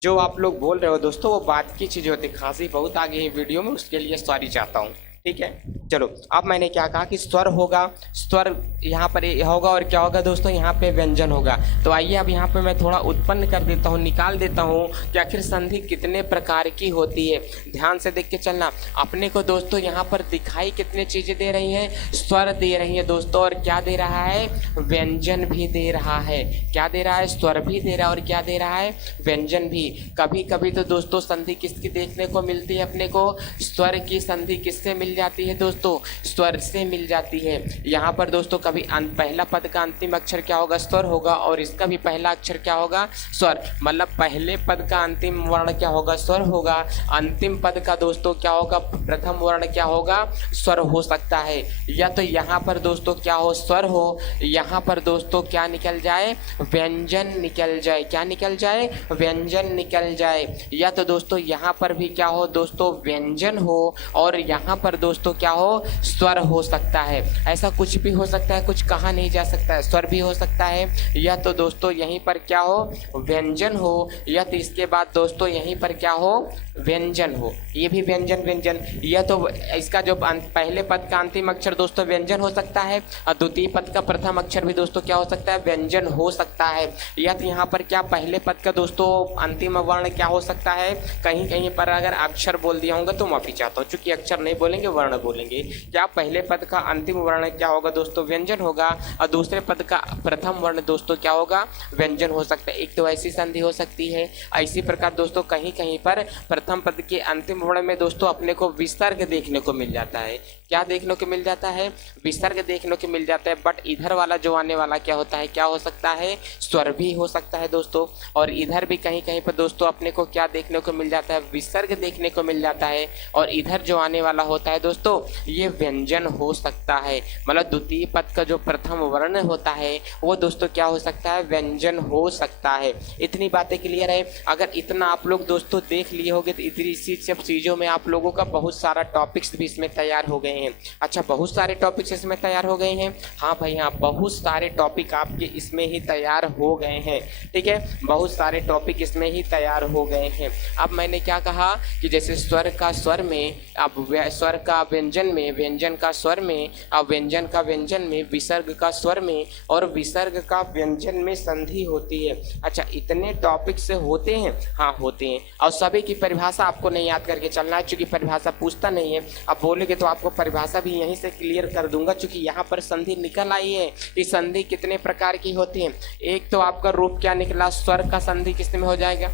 जो आप लोग बोल रहे हो दोस्तों वो बाद की चीजें होती है। खांसी बहुत आ गई है वीडियो में, उसके लिए सॉरी चाहता हूँ, ठीक है। चलो अब मैंने क्या कहा कि स्वर होगा, स्वर यहाँ पर होगा और क्या होगा दोस्तों, यहाँ पे व्यंजन होगा। तो आइए अब यहाँ पे मैं थोड़ा उत्पन्न कर देता हूँ, निकाल देता हूँ कि आखिर संधि कितने प्रकार की होती है। ध्यान से देख के चलना। अपने को दोस्तों यहाँ पर दिखाई कितने चीजें दे रही हैं, स्वर दे रही है दोस्तों, और क्या दे रहा है, व्यंजन भी दे रहा है। क्या दे रहा है, स्वर भी दे रहा है और क्या दे रहा है, व्यंजन भी। कभी कभी तो दोस्तों संधि किसकी देखने को मिलती है, अपने को स्वर की संधि किससे मिल जाती है दोस्तों, स्वर से मिल जाती है। यहाँ पर दोस्तों कभी पहला पद का अंतिम अक्षर क्या होगा, स्वर होगा, और इसका भी पहला अक्षर क्या होगा, स्वर। मतलब पहले पद का अंतिम वर्ण क्या होगा, स्वर होगा। अंतिम पद का दोस्तों क्या होगा, प्रथम वर्ण क्या होगा, स्वर हो सकता है। या तो यहाँ पर दोस्तों क्या हो, स्वर हो, यहाँ पर दोस्तों क्या निकल जाए, व्यंजन निकल जाए। क्या निकल जाए, व्यंजन निकल जाए। या तो दोस्तों यहाँ पर भी क्या हो दोस्तों, व्यंजन हो, और यहाँ पर दोस्तों क्या हो, स्वर हो सकता है। ऐसा कुछ भी हो सकता है, कुछ कहा नहीं जा सकता है, स्वर भी हो सकता है, या तो दोस्तों यहीं पर क्या हो, व्यंजन हो, या तो इसके बाद दोस्तों यहीं पर क्या हो, व्यंजन हो। ये भी व्यंजन व्यंजन, या तो इसका जो पहले पद का अंतिम अक्षर दोस्तों व्यंजन हो सकता है, और द्वितीय पद का प्रथम अक्षर भी दोस्तों क्या हो सकता है, व्यंजन हो सकता है। या तो यहाँ पर क्या पहले पद का दोस्तों अंतिम वर्ण क्या हो सकता है, कहीं कहीं पर अगर अक्षर बोल दिया होगा तो माफी चाहता हूँ, चूंकि अक्षर नहीं बोलेंगे वर्ण बोलेंगे। क्या पहले पद का अंतिम वर्ण क्या होगा दोस्तों, व्यंजन होगा, और दूसरे पद का प्रथम वर्ण दोस्तों क्या होगा, व्यंजन हो सकता है। एक तो ऐसी संधि हो सकती है। इसी प्रकार दोस्तों कहीं कहीं पर प्रथम पद के अंतिम वर्ण में दोस्तों अपने को विसर्ग देखने को मिल जाता है। क्या देखने को मिल जाता है, विसर्ग देखने को मिल जाता है। बट इधर वाला जो आने वाला क्या होता है, क्या हो सकता है, स्वर भी हो सकता है दोस्तों। और इधर भी कहीं कहीं पर दोस्तों अपने को क्या देखने को मिल जाता है, विसर्ग देखने को मिल जाता है। और इधर जो आने वाला होता है दोस्तों ये व्यंजन हो सकता है, मतलब द्वितीय पद का जो प्रथम वर्ण होता है वो दोस्तों क्या हो सकता है, व्यंजन हो सकता है। इतनी बातें क्लियर है। अगर इतना आप लोग दोस्तों देख लिए होंगे तो इतनी सब चीज़ों में आप लोगों का बहुत सारा टॉपिक्स भी इसमें तैयार हो गए हैं। अच्छा, बहुत सारे टॉपिक्स इसमें तैयार हो गए हैं। हाँ भाई हाँ, बहुत सारे टॉपिक आपके इसमें ही तैयार हो गए हैं। ठीक है, बहुत सारे टॉपिक इसमें ही तैयार हो गए हैं। अब मैंने क्या कहा कि जैसे स्वर का स्वर में, अब स्वर का व्यंजन में, व्यंजन का स्वर में, अब व्यंजन का व्यंजन में, विसर्ग का स्वर में, और विसर्ग का व्यंजन में संधि होती है। अच्छा, इतने टॉपिक से होते हैं, हाँ होते हैं। और सभी की परिभाषा आपको नहीं याद करके चलना है, चूंकि परिभाषा पूछता नहीं है। अब बोलेगे तो आपको परिभाषा भी यहीं से क्लियर कर दूंगा, चूंकि यहाँ पर संधि निकल आई है कि संधि कितने प्रकार की होती है। एक तो आपका रूप क्या निकला, स्वर का संधि किस में हो जाएगा,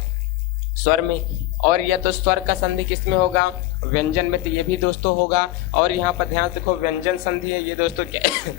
स्वर में। और या तो स्वर का संधि किस में होगा, व्यंजन में, तो ये भी दोस्तों होगा। और यहाँ पर ध्यान से देखो, व्यंजन संधि है ये दोस्तों क्या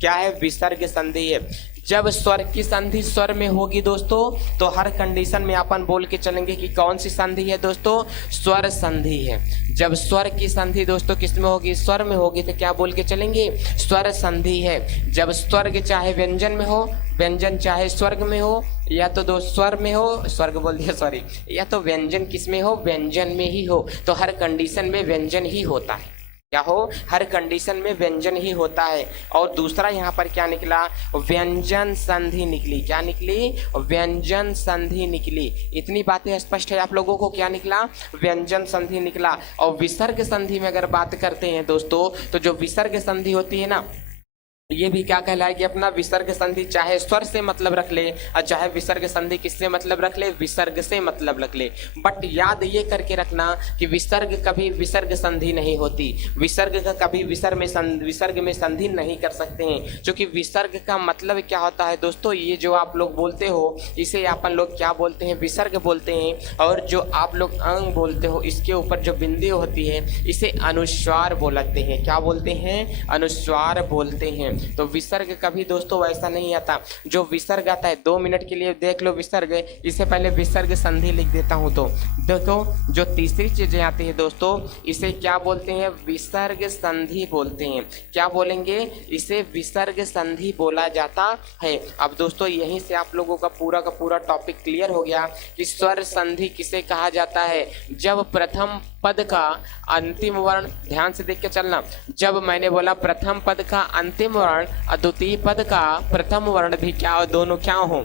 क्या है, विसर्ग संधि है। जब स्वर की संधि स्वर में होगी दोस्तों तो हर कंडीशन में अपन बोल के चलेंगे कि कौन सी संधि है दोस्तों, स्वर संधि है। जब स्वर की संधि दोस्तों किस में होगी, स्वर में होगी, तो क्या बोल के चलेंगे, स्वर संधि है। जब स्वर्ग चाहे व्यंजन में हो, व्यंजन चाहे स्वर्ग में हो, या तो दो स्वर में हो, स्वर्ग बोल दिया सॉरी, या तो व्यंजन किस में हो, व्यंजन में ही हो। तो हर कंडीशन में व्यंजन ही होता है। क्या हो, हर कंडीशन में व्यंजन ही होता है। और दूसरा यहाँ पर क्या निकला, व्यंजन संधि निकली। क्या निकली, व्यंजन संधि निकली। इतनी बातें स्पष्ट है आप लोगों को, क्या निकला, व्यंजन संधि निकला। और विसर्ग संधि में अगर बात करते हैं दोस्तों, तो जो विसर्ग संधि होती है ना, ये भी क्या कहलाएगी अपना, विसर्ग संधि। चाहे स्वर से मतलब रख ले और चाहे विसर्ग संधि किससे मतलब रख ले, विसर्ग से मतलब रख ले। बट याद ये करके रखना कि विसर्ग कभी विसर्ग संधि नहीं होती, विसर्ग का कभी विसर्ग में संधि नहीं कर सकते हैं। क्योंकि विसर्ग का मतलब क्या होता है दोस्तों, ये जो आप लोग बोलते हो इसे अपन लोग क्या बोलते हैं, विसर्ग बोलते हैं। और जो आप लोग अंग बोलते हो, इसके ऊपर जो बिंदु होती है इसे अनुस्वार बोलते हैं। क्या बोलते हैं, अनुस्वार बोलते हैं। तो विसर्ग कभी दोस्तों वैसा नहीं आता। जो विसर्ग आता है, 2 मिनट के लिए देख लो विसर्ग, इससे पहले विसर्ग संधि लिख देता हूं। तो देखो, जो तीसरी चीजें आती है दोस्तों, इसे क्या बोलते हैं, विसर्ग संधि बोलते हैं। क्या बोलेंगे, इसे विसर्ग संधि बोला जाता है। अब दोस्तों यहीं से आप लोगों का पूरा टॉपिक क्लियर हो गया कि स्वर संधि किसे कहा जाता है। जब प्रथम पद का अंतिम वर्ण, ध्यान से देख के चलना, जब मैंने बोला प्रथम पद का अंतिम वर्ण और द्वितीय पद का प्रथम वर्ण भी क्या, दोनों क्या हो,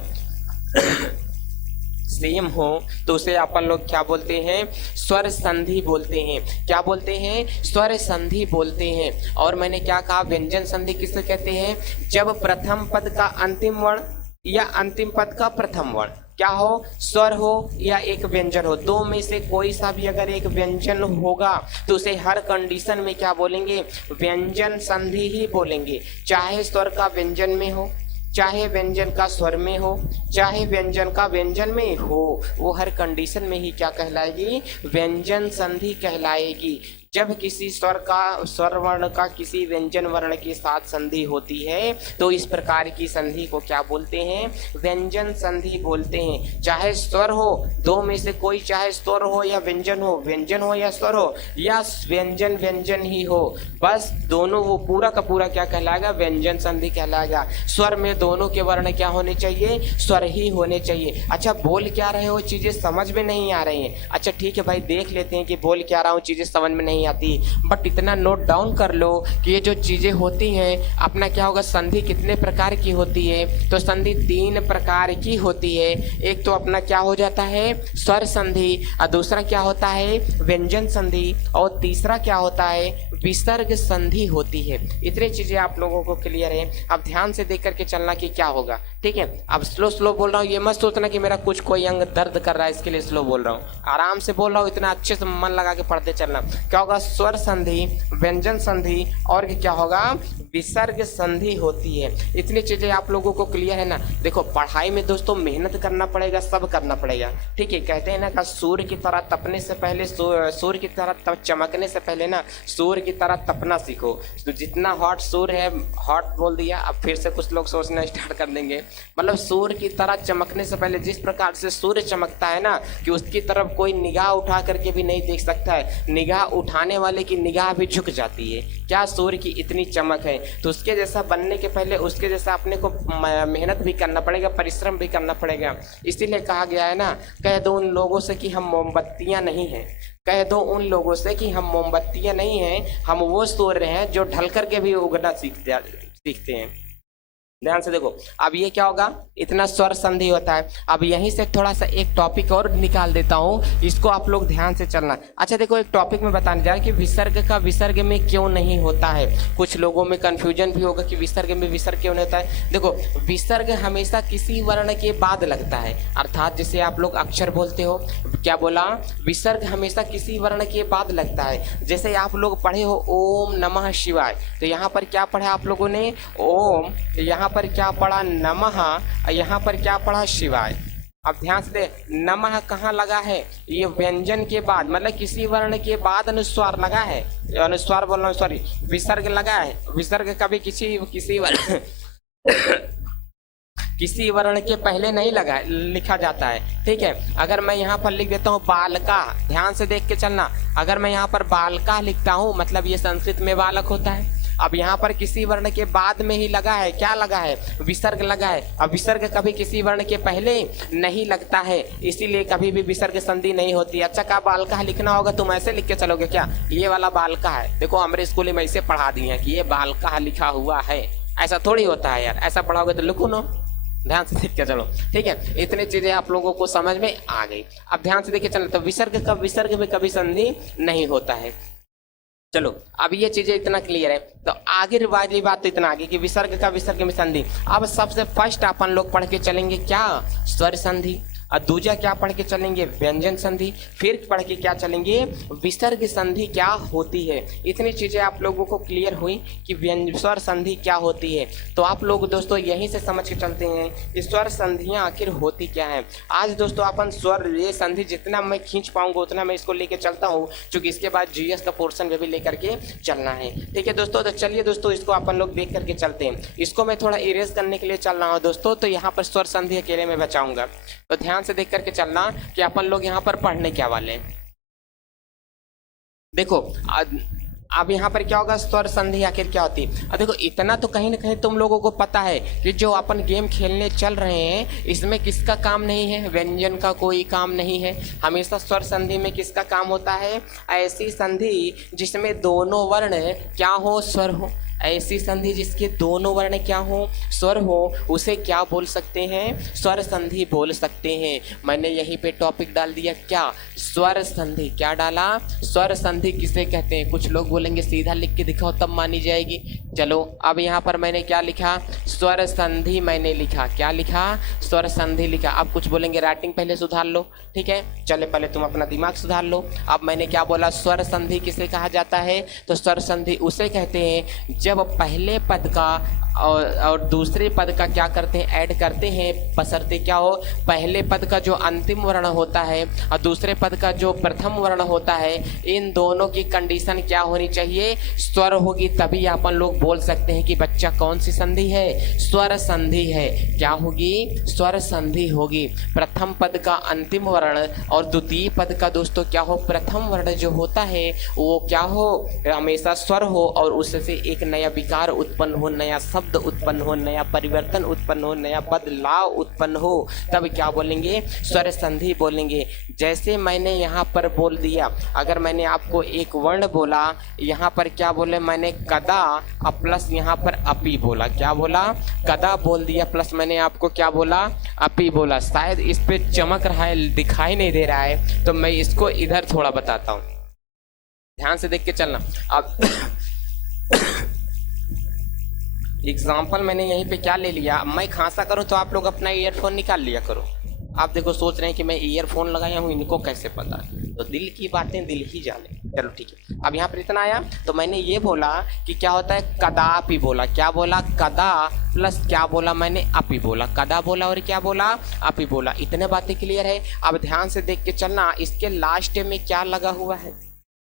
सेम हो, तो उसे अपन लोग क्या बोलते हैं, स्वर संधि बोलते हैं। क्या बोलते हैं, स्वर संधि बोलते हैं। और मैंने क्या कहा, व्यंजन संधि किसे कहते हैं, जब प्रथम पद का अंतिम वर्ण या अंतिम पद का प्रथम वर्ण क्या हो, स्वर हो या एक व्यंजन हो, दो में से कोई सा भी अगर एक व्यंजन होगा तो उसे हर कंडीशन में क्या बोलेंगे, व्यंजन संधि ही बोलेंगे। चाहे स्वर का व्यंजन में हो, चाहे व्यंजन का स्वर में हो, चाहे व्यंजन का व्यंजन में हो, वो हर कंडीशन में ही क्या कहलाएगी, व्यंजन संधि कहलाएगी। जब किसी स्वर का, स्वर वर्ण का किसी व्यंजन वर्ण के साथ संधि होती है तो इस प्रकार की संधि को क्या बोलते हैं, व्यंजन संधि बोलते हैं। चाहे स्वर हो, दो में से कोई, चाहे स्वर हो या व्यंजन हो, व्यंजन हो या स्वर हो, या व्यंजन व्यंजन ही हो, बस दोनों वो पूरा का पूरा क्या कहलाएगा, व्यंजन संधि कहलाएगा। स्वर में दोनों के वर्ण क्या होने चाहिए, स्वर ही होने चाहिए। अच्छा, बोल क्या रहे हो, चीजें समझ में नहीं आ रही हैं। अच्छा ठीक है भाई, देख लेते हैं कि बोल क्या रहा हूँ, चीजें समझ में नहीं नहीं आती, बट इतना नोट डाउन कर लो कि ये जो चीज़ें होती हैं अपना क्या होगा, संधि कितने प्रकार की होती है। तो संधि 3 प्रकार की होती है। एक तो अपना क्या हो जाता है, स्वर संधि, और दूसरा क्या होता है, व्यंजन संधि, और तीसरा क्या होता है, विसर्ग संधि होती है। इतनी चीजें आप लोगों को क्लियर है। अब ध्यान से देख करके चलना कि क्या होगा, ठीक है। अब स्लो स्लो बोल रहा हूँ, ये मत सोचना कि मेरा कुछ कोई अंग दर्द कर रहा है इसके लिए स्लो बोल रहा हूँ, आराम से बोल रहा हूँ, इतना अच्छे से मन लगा के पढ़ते चलना। क्या होगा, स्वर संधि, व्यंजन संधि, और क्या होगा, विसर्ग संधि होती है। इतनी चीजें आप लोगों को क्लियर है ना। देखो पढ़ाई में दोस्तों मेहनत करना पड़ेगा, सब करना पड़ेगा, ठीक है। कहते हैं ना कि सूर्य की तरह तपने से पहले, सूर्य की तरह चमकने से पहले ना सूर्य की तरह तपना सीखो। तो जितना हॉट सूर्य है, हॉट बोल दिया, अब फिर से कुछ लोग सोचना स्टार्ट कर देंगे, मतलब सूर्य की तरह चमकने से पहले जिस प्रकार से सूर्य चमकता है ना कि उसकी तरफ कोई निगाह उठा करके भी नहीं देख सकता है, निगाह उठाने वाले की निगाह भी झुक जाती है, क्या सूर्य की इतनी चमक है। तो उसके जैसा बनने के पहले उसके जैसा अपने को मेहनत भी करना पड़ेगा, परिश्रम भी करना पड़ेगा। इसीलिए कहा गया है ना, कह दो उन लोगों से कि हम मोमबत्तियां नहीं हैं, कह दो उन लोगों से कि हम मोमबत्तियां नहीं हैं, हम वो सूर्य हैं जो ढल करके भी उगना सीखते हैं। ध्यान से देखो, अब ये क्या होगा, इतना स्वर संधि होता है। अब यहीं से थोड़ा सा एक टॉपिक और निकाल देता हूँ, इसको आप लोग ध्यान से चलना। अच्छा देखो, एक टॉपिक में बताने जा रहा है कि विसर्ग का विसर्ग में क्यों नहीं होता है। कुछ लोगों में कंफ्यूजन भी होगा कि विसर्ग में विसर्ग क्यों नहीं होता है। देखो, विसर्ग हमेशा किसी वर्ण के बाद लगता है, अर्थात जिसे आप लोग अक्षर बोलते हो, क्या बोला, विसर्ग हमेशा किसी वर्ण के बाद लगता है। जैसे आप लोग पढ़े हो ओम नमः शिवाय, तो यहाँ पर क्या पढ़ा आप लोगों ने, ओम, यहाँ पर क्या पढ़ा, नमः, यहाँ पर क्या पढ़ा, शिवाय। अब ध्यान से, नमः कहाँ लगा है, ये व्यंजन के बाद, मतलब किसी वर्ण के बाद अनुस्वार लगा है, अनुस्वार बोल रहा हूँ, सॉरी, विसर्ग लगा है। विसर्ग कभी किसी वर्ण किसी वर्ण के पहले नहीं लगा लिखा जाता है, ठीक है। अगर मैं यहाँ पर लिख देता हूँ बालका, ध्यान से देख के चलना, अगर मैं यहाँ पर बालका लिखता हूँ मतलब ये संस्कृत में बालक होता है। अब यहाँ पर किसी वर्ण के बाद में ही लगा है, क्या लगा है, विसर्ग लगा है। अब विसर्ग कभी किसी वर्ण के पहले नहीं लगता है, इसीलिए कभी भी विसर्ग संधि नहीं होती। अच्छा, का बालका लिखना होगा तुम ऐसे लिख के चलोगे क्या, ये वाला बालका है, देखो हमारे स्कूल में ऐसे पढ़ा दिए हैं कि ये बालका लिखा हुआ है, ऐसा थोड़ी होता है यार, ऐसा पढ़ाओगे तो लिखो ना, ध्यान से देख के चलो, ठीक है। इतनी चीजें आप लोगों को समझ में आ गई। अब ध्यान से देखिए चलो, तो विसर्ग में कभी संधि नहीं होता है। चलो अब ये चीजें इतना क्लियर है, तो आगे वाली बात तो इतना आगे कि विसर्ग में संधि। अब सबसे फर्स्ट अपन लोग पढ़ के चलेंगे क्या, स्वर संधि, और दूजा क्या पढ़ के चलेंगे, व्यंजन संधि, फिर पढ़ के क्या चलेंगे, विसर्ग संधि क्या होती है। इतनी चीजें आप लोगों को क्लियर हुई कि स्वर संधि क्या होती है। तो आप लोग दोस्तों यहीं से समझ के चलते हैं स्वर संधियां आखिर होती क्या है। आज दोस्तों अपन स्वर, ये संधि जितना मैं खींच पाऊंगा उतना मैं इसको लेके चलता हूँ, क्योंकि इसके बाद जीएस का पोर्शन भी लेकर के चलना है, ठीक है दोस्तों। तो चलिए दोस्तों, इसको अपन लोग देख करके चलते हैं। इसको मैं थोड़ा इरेज करने के लिए चल रहा हूँ दोस्तों, तो यहाँ पर स्वर संधि अकेले में बचाऊंगा, तो ध्यान से देख करके चलना कि अपन लोग यहाँ पर पढ़ने क्या वाले हैं। देखो अब यहाँ पर क्या होगा, स्वर संधि आखिर क्या होती है। अब देखो, इतना तो कहीं ना कहीं तुम लोगों को पता है कि जो अपन गेम खेलने चल रहे हैं इसमें किसका काम नहीं है, व्यंजन का कोई काम नहीं है। हमेशा स्वर संधि में किसका काम होता है, ऐसी संधि जिसमें दोनों वर्ण क्या हो, स्वर हो। ऐसी संधि जिसके दोनों वर्ण क्या हो, स्वर हो, उसे क्या बोल सकते हैं, स्वर संधि बोल सकते हैं। मैंने यहीं पे टॉपिक डाल दिया क्या, स्वर संधि। क्या डाला, स्वर संधि किसे कहते हैं। कुछ लोग बोलेंगे सीधा लिख के दिखाओ तब मानी जाएगी। चलो अब यहाँ पर मैंने क्या लिखा, स्वर संधि मैंने लिखा, क्या लिखा, स्वर संधि लिखा। अब कुछ बोलेंगे राइटिंग पहले सुधार लो, ठीक है, चले पहले तुम अपना दिमाग सुधार लो। अब मैंने क्या बोला, स्वर संधि किसे कहा जाता है, तो स्वर संधि उसे कहते हैं जब पहले पद का और दूसरे पद का क्या करते हैं, ऐड करते हैं, बशर्ते क्या हो, पहले पद का जो अंतिम वर्ण होता है और दूसरे पद का जो प्रथम वर्ण होता है, इन दोनों की कंडीशन क्या होनी चाहिए, स्वर होगी, तभी अपन लोग बोल सकते हैं कि बच्चा कौन सी संधि है, स्वर संधि है। क्या होगी, स्वर संधि होगी। प्रथम पद का अंतिम वर्ण और द्वितीय पद का दोस्तों क्या हो, प्रथम वर्ण जो होता है वो क्या हो, हमेशा स्वर हो और उससे एक नया विकार उत्पन्न हो, नया शब्द उत्पन्न हो, नया परिवर्तन उत्पन्न हो, नया बदलाव उत्पन्न हो, तब क्या बोलेंगे? स्वर संधि बोलेंगे। जैसे मैंने यहाँ पर बोल दिया, अगर मैंने आपको एक वर्ण बोला, यहाँ पर क्या बोले मैंने? कदा, अब प्लस यहाँ पर अपी बोला। क्या बोला? कदा बोल दिया, प्लस मैंने आपको क्या बोला? अपी बोला। शायद इस पे चमक रहा है, दिखाई नहीं दे रहा है, तो मैं इसको इधर थोड़ा बताता हूँ, ध्यान से देख के चलना। अब एग्जाम्पल मैंने यहीं पे क्या ले लिया, मैं खांसा करूँ तो आप लोग अपना ईयरफोन निकाल लिया करो। आप देखो सोच रहे हैं कि मैं ईयरफोन लगाया हूँ, इनको कैसे पता? तो दिल की बातें दिल ही जाने। चलो ठीक है, अब यहाँ पर इतना आया, तो मैंने ये बोला कि क्या होता है? कदापि बोला। क्या बोला? कदा प्लस क्या बोला मैंने? अपि बोला। कदा बोला और क्या बोला? अपि बोला। इतने बातें क्लियर है। अब ध्यान से देख के चलना, इसके लास्ट में क्या लगा हुआ है?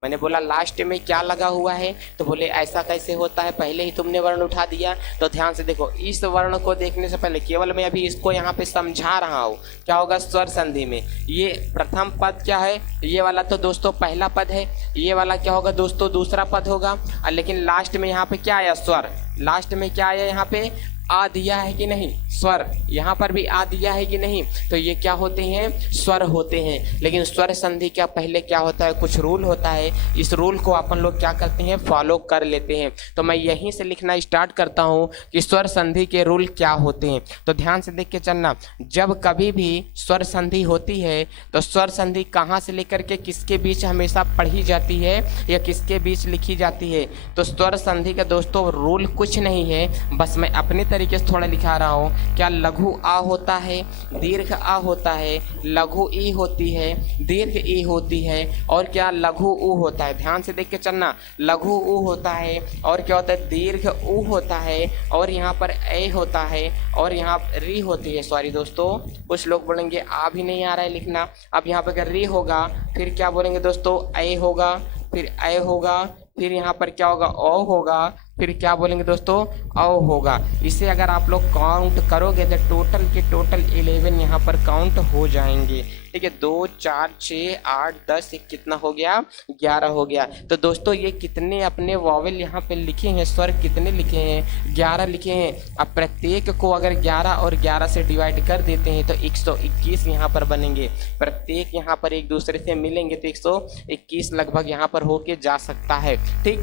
मैंने बोला लास्ट में क्या लगा हुआ है, तो बोले ऐसा कैसे होता है, पहले ही तुमने वर्ण उठा दिया। तो ध्यान से देखो, इस वर्ण को देखने से पहले केवल मैं अभी इसको यहाँ पे समझा रहा हूँ। क्या होगा स्वर संधि में? ये प्रथम पद क्या है? ये वाला तो दोस्तों पहला पद है। ये वाला क्या होगा दोस्तों? दूसरा पद होगा। लेकिन लास्ट में यहाँ पे क्या आया? स्वर। लास्ट में क्या आया? यहाँ पे आ दिया है कि नहीं? स्वर। यहाँ पर भी आ दिया है कि नहीं? तो ये क्या होते हैं? स्वर होते हैं। लेकिन स्वर संधि क्या पहले क्या होता है? कुछ रूल होता है। इस रूल को अपन लोग क्या करते हैं? फॉलो कर लेते हैं। तो मैं यहीं से लिखना स्टार्ट करता हूँ कि स्वर संधि के रूल क्या होते हैं। तो ध्यान से देख के चलना, जब कभी भी स्वर संधि होती है तो स्वर संधि कहाँ से लेकर के किसके बीच हमेशा पढ़ी जाती है या किसके बीच लिखी जाती है? तो स्वर संधि का दोस्तों रूल कुछ नहीं है, बस मैं अपने तरीके से थोड़ा लिखा रहा हूँ। क्या लघु आ होता है, दीर्घ आ होता है, लघु ई होती है, दीर्घ ई होती है, और क्या लघु उ होता है। ध्यान से देख के चलना, लघु उ होता है और क्या होता है? दीर्घ उ होता है, और यहाँ पर ए होता है, और यहाँ री होती है। सॉरी दोस्तों, कुछ लोग बोलेंगे आ भी नहीं आ रहा है लिखना। अब यहाँ पर अगर री होगा, फिर क्या बोलेंगे दोस्तों? ए होगा, फिर ए होगा, फिर यहाँ पर क्या होगा? ओ होगा, फिर क्या बोलेंगे दोस्तों? औ होगा। इसे अगर आप लोग काउंट करोगे तो टोटल के टोटल 11 यहाँ पर काउंट हो जाएंगे। ठीक है, 2 4 6 8 10, एक कितना हो गया? 11 हो गया। तो दोस्तों ये कितने अपने वॉवेल यहाँ पे लिखे हैं, स्वर कितने लिखे हैं? 11 लिखे हैं। अब प्रत्येक को अगर 11 और 11 से डिवाइड कर देते हैं तो 121 यहाँ पर बनेंगे। प्रत्येक यहाँ पर एक दूसरे से मिलेंगे तो 121 लगभग यहाँ पर होके जा सकता है। ठीक,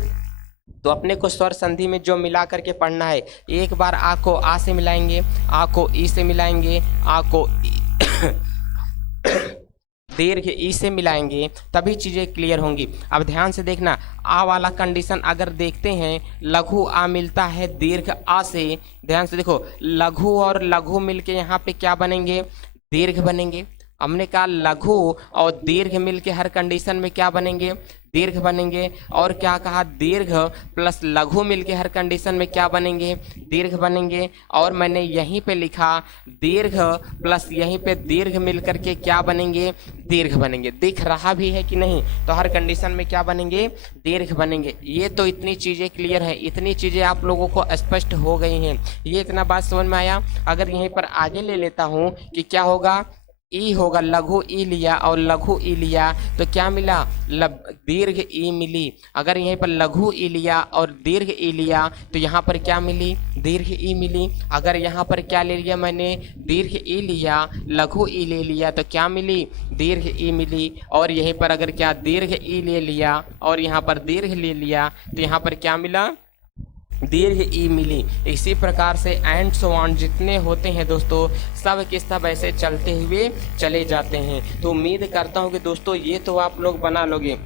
तो अपने को स्वर संधि में जो मिला करके पढ़ना है, एक बार आ को आ से मिलाएंगे, आ को ई से मिलाएंगे, आ को दीर्घ ई से मिलाएंगे, तभी चीज़ें क्लियर होंगी। अब ध्यान से देखना, आ वाला कंडीशन अगर देखते हैं, लघु आ मिलता है दीर्घ आ से। ध्यान से देखो, लघु और लघु मिलके यहाँ पे क्या बनेंगे? दीर्घ बनेंगे। हमने कहा लघु और दीर्घ मिलके हर कंडीशन में क्या बनेंगे? दीर्घ बनेंगे। और क्या कहा? दीर्घ प्लस लघु मिलके हर कंडीशन में क्या बनेंगे? दीर्घ बनेंगे। और मैंने यहीं पे लिखा दीर्घ प्लस यहीं पे दीर्घ मिल करके क्या बनेंगे? दीर्घ बनेंगे। दिख रहा भी है कि नहीं? तो हर कंडीशन में क्या बनेंगे? दीर्घ बनेंगे। ये तो इतनी चीज़ें क्लियर है, इतनी चीज़ें आप लोगों को स्पष्ट हो गई हैं। ये इतना बात समझ में आया। अगर यहीं पर आगे ले लेता हूँ कि क्या होगा? ई होगा, लघु ई लिया और लघु ई लिया तो क्या मिला? दीर्घ ई मिली। अगर यहीं पर लघु ई लिया और दीर्घ ई लिया तो यहाँ पर क्या मिली? दीर्घ ई मिली। अगर यहाँ पर क्या ले लिया मैंने? दीर्घ ई लिया, लघु ई ले लिया तो क्या मिली? दीर्घ ई मिली। और यहीं पर अगर क्या दीर्घ ई ले लिया और यहाँ पर दीर्घ ले लिया तो यहाँ पर क्या मिला? दीर्घ ई मिली। इसी प्रकार से एंड सो ऑन जितने होते हैं दोस्तों, सब के सब ऐसे चलते हुए चले जाते हैं। तो उम्मीद करता हूँ कि दोस्तों ये तो आप लोग बना लोगे।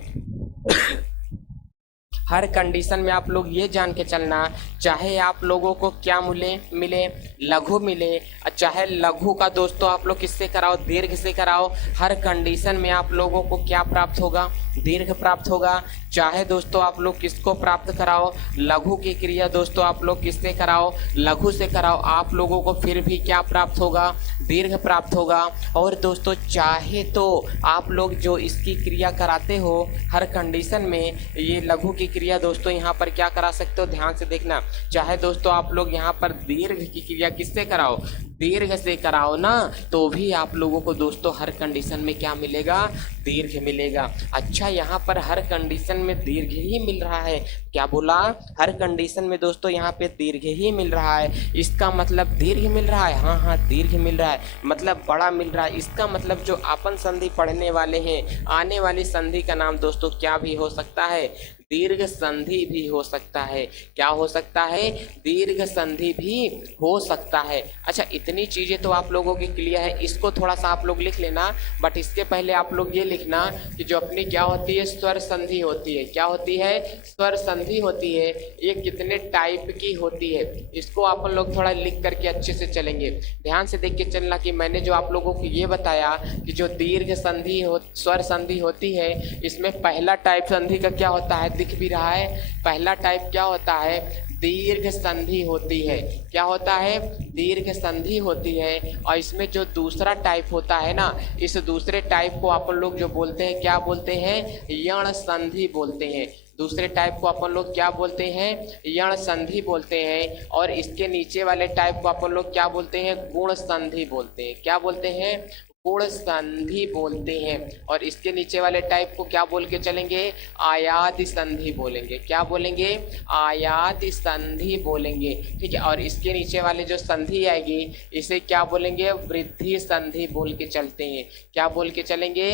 हर कंडीशन में आप लोग ये जान के चलना, चाहे आप लोगों को क्या मिले लघु मिले, चाहे लघु का दोस्तों आप लोग किससे कराओ? दीर्घ से कराओ, हर कंडीशन में आप लोगों को क्या प्राप्त होगा? दीर्घ प्राप्त होगा। चाहे दोस्तों आप लोग किसको प्राप्त कराओ? लघु की क्रिया दोस्तों आप लोग किससे कराओ? लघु से कराओ, आप लोगों को फिर भी क्या प्राप्त होगा? दीर्घ प्राप्त होगा। और दोस्तों चाहे तो आप लोग जो इसकी क्रिया कराते हो हर कंडीशन में, ये लघु की क्रिया दोस्तों यहाँ पर क्या करा सकते हो, ध्यान से देखना। चाहे दोस्तों आप लोग यहाँ पर दीर्घ की क्रिया किससे कराओ, दीर्घ से कराओ ना, तो भी आप लोगों को दोस्तों हर कंडीशन में क्या मिलेगा, दीर्घ मिलेगा। अच्छा, यहाँ पर हर कंडीशन में दीर्घ ही मिल रहा है, क्या बोला, हर कंडीशन में दोस्तों यहाँ पे दीर्घ ही मिल रहा है। इसका मतलब दीर्घ मिल रहा है, हाँ हाँ दीर्घ मिल रहा है, मतलब बड़ा मिल रहा है। इसका मतलब जो अपन संधि पढ़ने वाले हैं, आने वाली संधि का नाम दोस्तों क्या भी हो सकता है, दीर्घ संधि भी हो सकता है। क्या हो सकता है, दीर्घ संधि भी हो सकता है। अच्छा, इतनी चीजें तो आप लोगों की क्लियर है, इसको थोड़ा सा आप लोग लिख लेना। बट इसके पहले आप लोग ये लिखना कि जो अपनी क्या होती है, स्वर संधि होती है। क्या होती है, स्वर संधि होती है। ये कितने टाइप की होती है, इसको आप लोग थोड़ा लिख करके अच्छे से चलेंगे। ध्यान से देख के चलना कि मैंने जो आप लोगों को ये बताया कि जो दीर्घ संधि हो, स्वर संधि होती है, इसमें पहला टाइप संधि का क्या होता है, दिख भी रहा है, पहला टाइप क्या होता है, दीर्घ संधि होती है। क्या होता है, दीर्घ संधि होती है। और इसमें जो दूसरा टाइप होता है ना, इस दूसरे टाइप को अपन लोग जो बोलते हैं, क्या बोलते हैं, यण संधि बोलते हैं। दूसरे टाइप को अपन लोग क्या बोलते हैं, यण संधि बोलते हैं। और इसके नीचे वाले टाइप को अपन लोग क्या बोलते हैं, गुण संधि बोलते हैं। क्या बोलते हैं, गुण संधि बोलते हैं। और इसके नीचे वाले टाइप को क्या बोल के चलेंगे, आयाति संधि बोलेंगे। क्या बोलेंगे, आयाति संधि बोलेंगे, ठीक है। और इसके नीचे वाले जो संधि आएगी, इसे क्या बोलेंगे, वृद्धि संधि बोल के चलते हैं। क्या बोल के चलेंगे,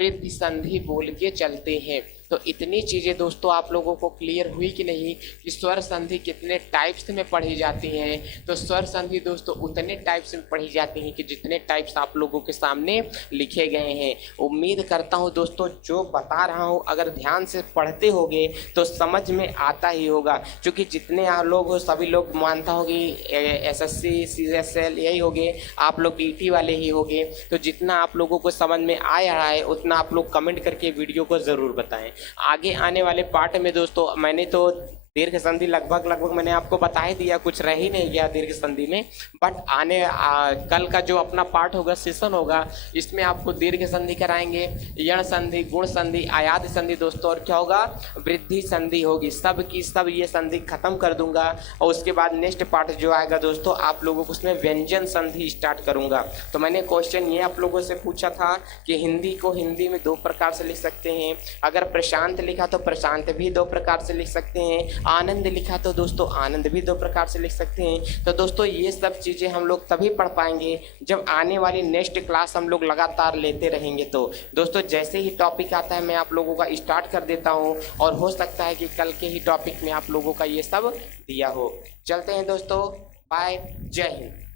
वृद्धि संधि बोल के चलते हैं। तो इतनी चीज़ें दोस्तों आप लोगों को क्लियर हुई कि नहीं, कि स्वर संधि कितने टाइप्स में पढ़ी जाती हैं। तो स्वर संधि दोस्तों उतने टाइप्स में पढ़ी जाती हैं कि जितने टाइप्स आप लोगों के सामने लिखे गए हैं। उम्मीद करता हूं दोस्तों जो बता रहा हूं अगर ध्यान से पढ़ते होगे तो समझ में आता ही होगा। क्योंकि जितने आप लोग हो सभी लोग मानता हो कि SSC CSL यही होगे, आप लोग DT वाले ही होगे। तो जितना आप लोगों को समझ में आ रहा है उतना आप लोग कमेंट करके वीडियो को ज़रूर बताएं। आगे आने वाले पार्ट में दोस्तों मैंने तो दीर्घ संधि लगभग मैंने आपको बता ही दिया, कुछ रह ही नहीं गया दीर्घ संधि में। बट कल का जो अपना पार्ट होगा, सेशन होगा, इसमें आपको दीर्घ संधि कराएंगे, यण संधि, गुण संधि, आयाति संधि दोस्तों, और क्या होगा, वृद्धि संधि होगी। सब की सब ये संधि खत्म कर दूंगा। और उसके बाद नेक्स्ट पार्ट जो आएगा दोस्तों, आप लोगों को उसमें व्यंजन संधि स्टार्ट करूंगा। तो मैंने क्वेश्चन ये आप लोगों से पूछा था कि हिंदी को हिंदी में 2 प्रकार से लिख सकते हैं। अगर प्रशांत लिखा तो प्रशांत भी 2 प्रकार से लिख सकते हैं। आनंद लिखा तो दोस्तों आनंद भी 2 प्रकार से लिख सकते हैं। तो दोस्तों ये सब चीज़ें हम लोग तभी पढ़ पाएंगे जब आने वाली नेक्स्ट क्लास हम लोग लगातार लेते रहेंगे। तो दोस्तों जैसे ही टॉपिक आता है मैं आप लोगों का स्टार्ट कर देता हूं, और हो सकता है कि कल के ही टॉपिक में आप लोगों का ये सब दिया हो। चलते हैं दोस्तों, बाय, जय हिंद।